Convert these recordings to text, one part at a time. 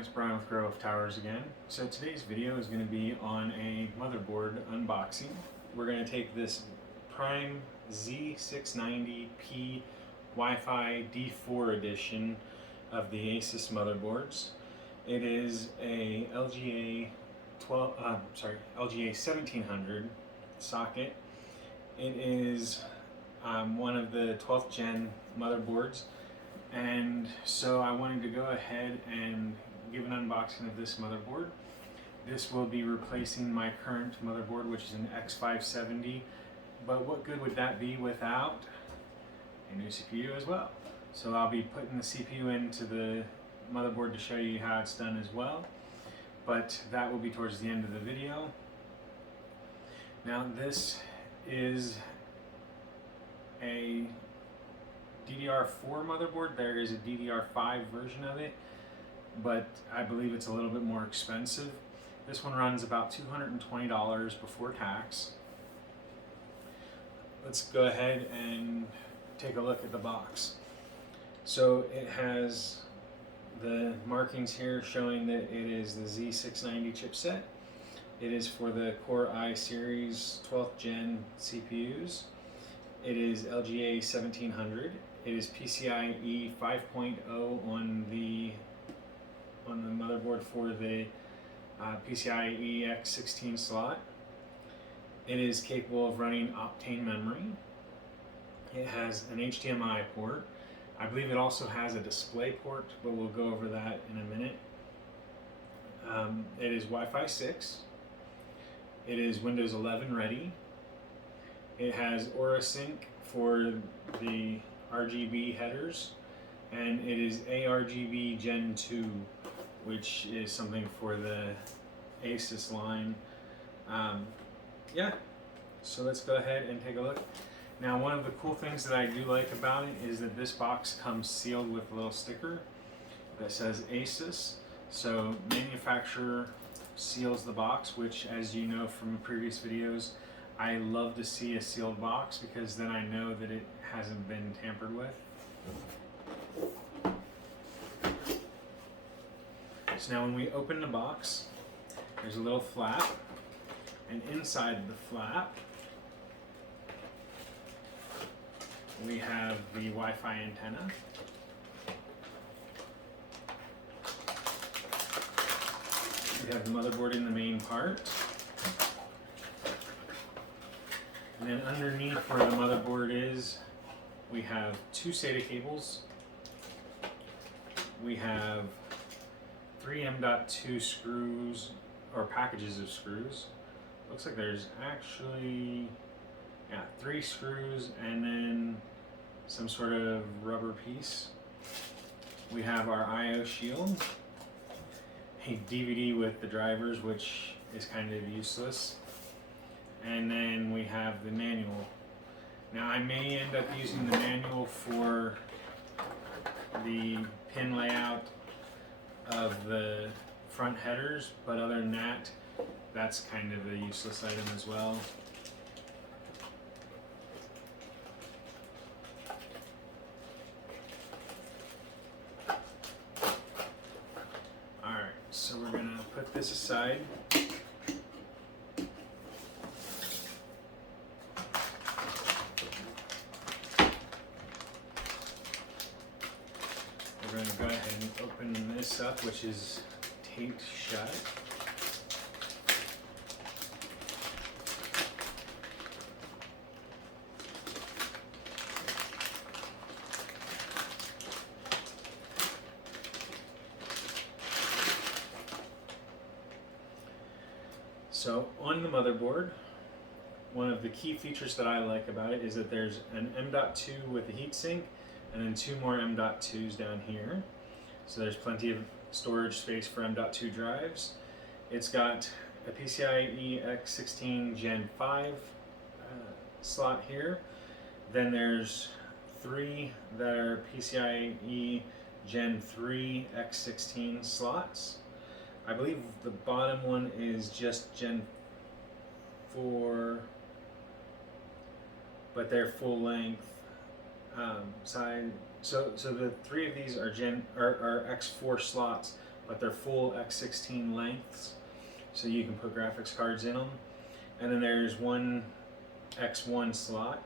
it's Brian with GreyWolf again. So today's video is going to be on a motherboard unboxing. We're going to take this Prime Z690P Wi-Fi D4 edition of the Asus motherboards. It is a LGA 1700 socket. It is one of the 12th gen motherboards. And so I wanted to go ahead and give an unboxing of this motherboard. This will be replacing my current motherboard, which is an X570, but what good would that be without a new CPU as well? So I'll be putting the CPU into the motherboard to show you how it's done as well, but that will be towards the end of the video. Now this is a DDR4 motherboard. There is a DDR5 version of it, but I believe it's a little bit more expensive. This one runs about $220 before tax. Let's go ahead and take a look at the box. So it has the markings here showing that it is the Z690 chipset. It is for the Core i series 12th gen CPUs. It is LGA 1700. It is PCIe 5.0 on the motherboard for the PCIe X16 slot. It is capable of running Optane memory. It has an HDMI port. I believe it also has a display port, but we'll go over that in a minute. It is Wi-Fi 6. It is Windows 11 ready. It has Aura Sync for the RGB headers, and it is ARGB Gen 2, which is something for the Asus line. Yeah, so let's go ahead and take a look. Now, one of the cool things that I do like about it is that this box comes sealed with a little sticker that says Asus. So manufacturer seals the box, which, as you know from previous videos, I love to see a sealed box because then I know that it hasn't been tampered with. So now when we open the box, there's a little flap, and inside the flap we have the Wi-Fi antenna. We have the motherboard in the main part. And then underneath where the motherboard is, we have two SATA cables. We have 3 M.2 screws, or packages of screws. Looks like there's actually, 3 screws and then some sort of rubber piece. We have our I/O shield, a DVD with the drivers, which is kind of useless. And then we have the manual. Now I may end up using the manual for the pin layout of the front headers, but other than that, that's kind of a useless item as well. Alright, so we're gonna put this aside. We're going to go ahead and open this up, which is taped shut. So on the motherboard, one of the key features that I like about it is that there's an M.2 with a heatsink, and then 2 more M.2s down here. So there's plenty of storage space for M.2 drives. It's got a PCIe X16 Gen 5 slot here. Then there's 3 that are PCIe Gen 3 X16 slots. I believe the bottom one is just Gen 4, but they're full length. side. So the 3 of these are X4 slots, but they're full X16 lengths, so you can put graphics cards in them. And then there's one X1 slot.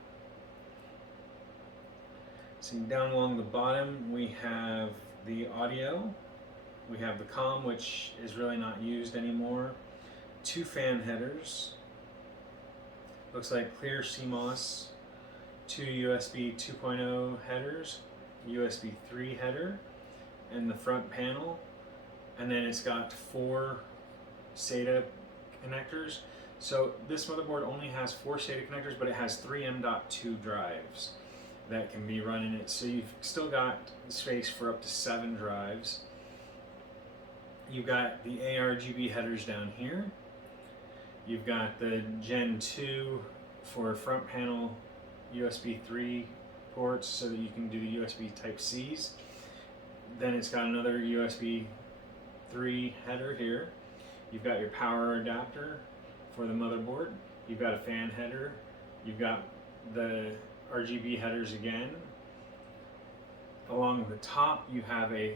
So down along the bottom we have the audio, we have the comm, which is really not used anymore, 2 fan headers, looks like clear CMOS, 2 USB 2.0 headers, USB 3 header, and the front panel, and then it's got 4 SATA connectors. So this motherboard only has 4 SATA connectors, but it has 3 M.2 drives that can be run in it. So you've still got space for up to 7 drives. You've got the ARGB headers down here. You've got the Gen 2 for front panel USB 3 ports so that you can do the USB Type-Cs. Then it's got another USB 3 header here. You've got your power adapter for the motherboard. You've got a fan header. You've got the RGB headers again. Along the top you have a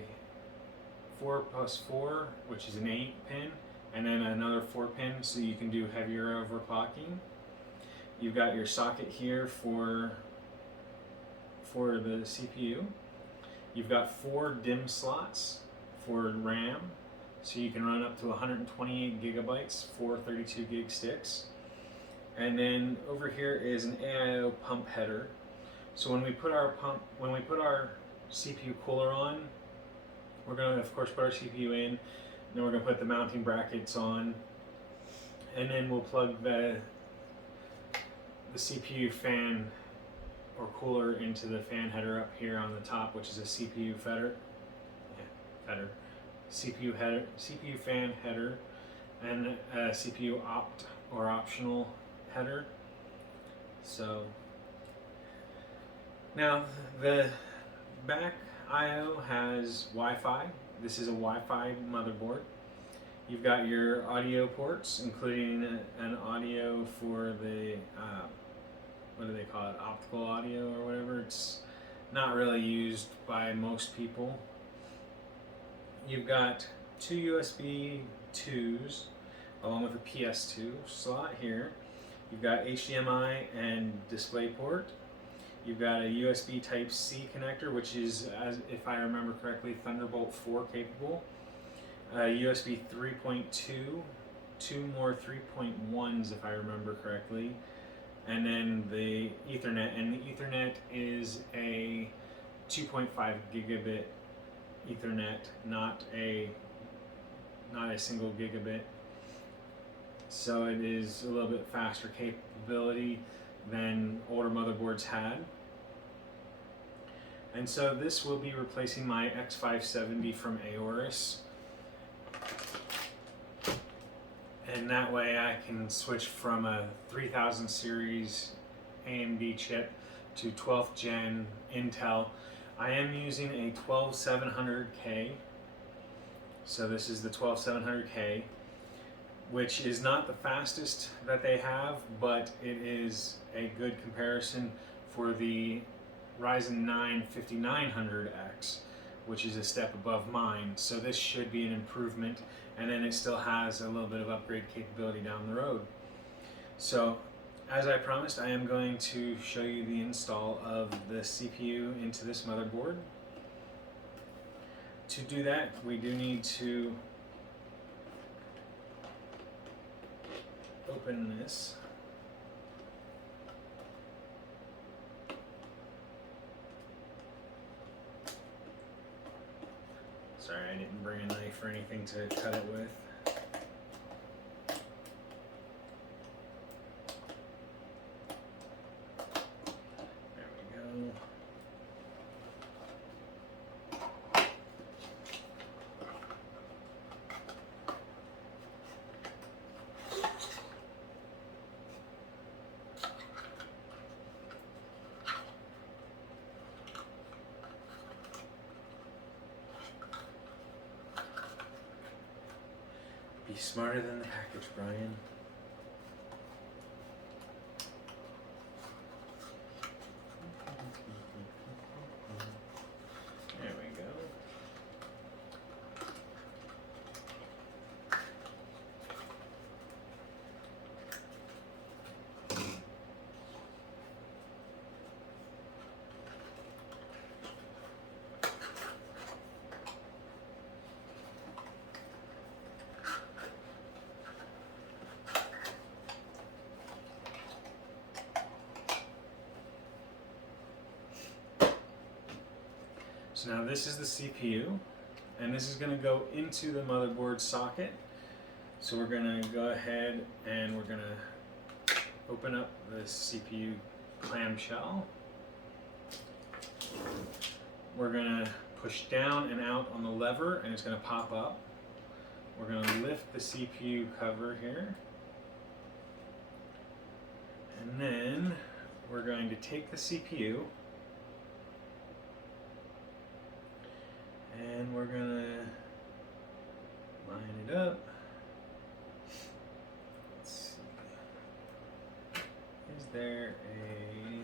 4+4, which is an 8-pin, and then another 4-pin so you can do heavier overclocking. You've got your socket here for the CPU. You've got 4 DIMM slots for RAM, so you can run up to 128 gigabytes for 32 gig sticks. And then over here is an AIO pump header. So when we put our CPU cooler on, we're going to of course put our CPU in, then we're going to put the mounting brackets on, and then we'll plug the CPU fan or cooler into the fan header up here on the top, which is a CPU CPU fan header, and a CPU opt or optional header. So now the back I/O has Wi-Fi. This is a Wi-Fi motherboard. You've got your audio ports, including an audio for the what do they call it, optical audio or whatever. It's not really used by most people. You've got 2 USB 2s along with a PS2 slot here. You've got HDMI and DisplayPort. You've got a USB Type-C connector, which is, as if I remember correctly, Thunderbolt 4 capable. USB 3.2, 2 more 3.1s if I remember correctly, and then the Ethernet. And the Ethernet is a 2.5 gigabit Ethernet, not a single gigabit. So it is a little bit faster capability than older motherboards had. And so this will be replacing my X570 from Aorus. And that way I can switch from a 3000 series AMD chip to 12th gen Intel. I am using a 12700K. So this is the 12700K, which is not the fastest that they have, but it is a good comparison for the Ryzen 9 5900X, which is a step above mine. So this should be an improvement, and then it still has a little bit of upgrade capability down the road. So as I promised, I am going to show you the install of the CPU into this motherboard. To do that, we do need to open this. Sorry, I didn't bring a knife or anything to cut it with. There we go. Be smarter than the package, Brian. There we go. So now this is the CPU, and this is going to go into the motherboard socket. So we're going to go ahead and we're going to open up the CPU clamshell. We're going to push down and out on the lever, and it's going to pop up. We're going to lift the CPU cover here. And then we're going to take the CPU and we're going to line it up. Let's see. Is there a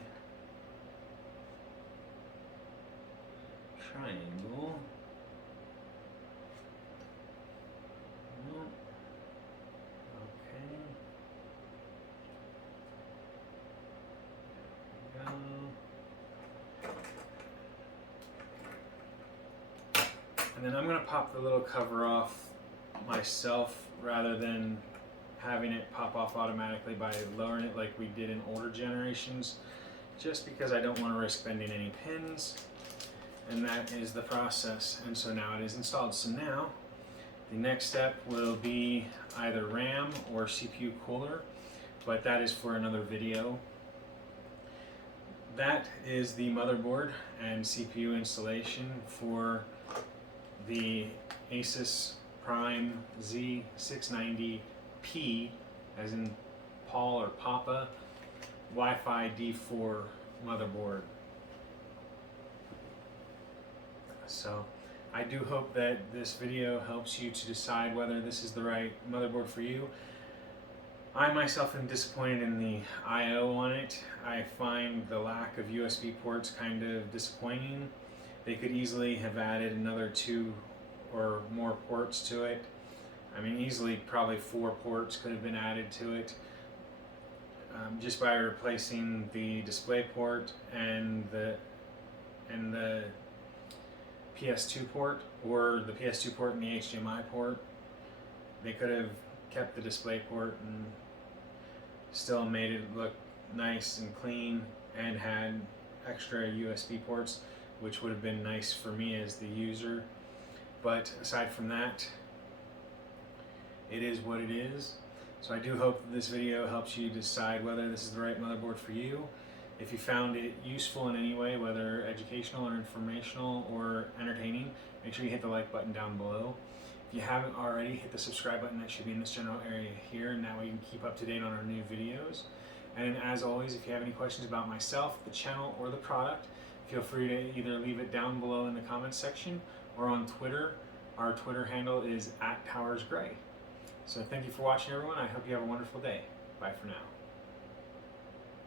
triangle? No. Okay. There we go. And then I'm going to pop the little cover off myself rather than having it pop off automatically by lowering it like we did in older generations, just because I don't want to risk bending any pins. And that is the process. And so now it is installed. So now the next step will be either RAM or CPU cooler, but that is for another video. That is the motherboard and CPU installation for the Asus Prime Z690P, as in Paul or Papa, Wi-Fi D4 motherboard. So I do hope that this video helps you to decide whether this is the right motherboard for you. I myself am disappointed in the I/O on it. I find the lack of USB ports kind of disappointing. They could easily have added another 2 or more ports to it. I mean, easily probably 4 ports could have been added to it, just by replacing the display port and the PS2 port, or the PS2 port and the HDMI port. They could have kept the display port and still made it look nice and clean and had extra USB ports, which would have been nice for me as the user. But aside from that, it is what it is. So I do hope that this video helps you decide whether this is the right motherboard for you. If you found it useful in any way, whether educational or informational or entertaining, make sure you hit the like button down below. If you haven't already, hit the subscribe button that should be in this general area here, and that way you can keep up to date on our new videos. And as always, if you have any questions about myself, the channel, or the product, feel free to either leave it down below in the comments section or on Twitter. Our Twitter handle is @TowersGrey. So thank you for watching, everyone. I hope you have a wonderful day. Bye for now.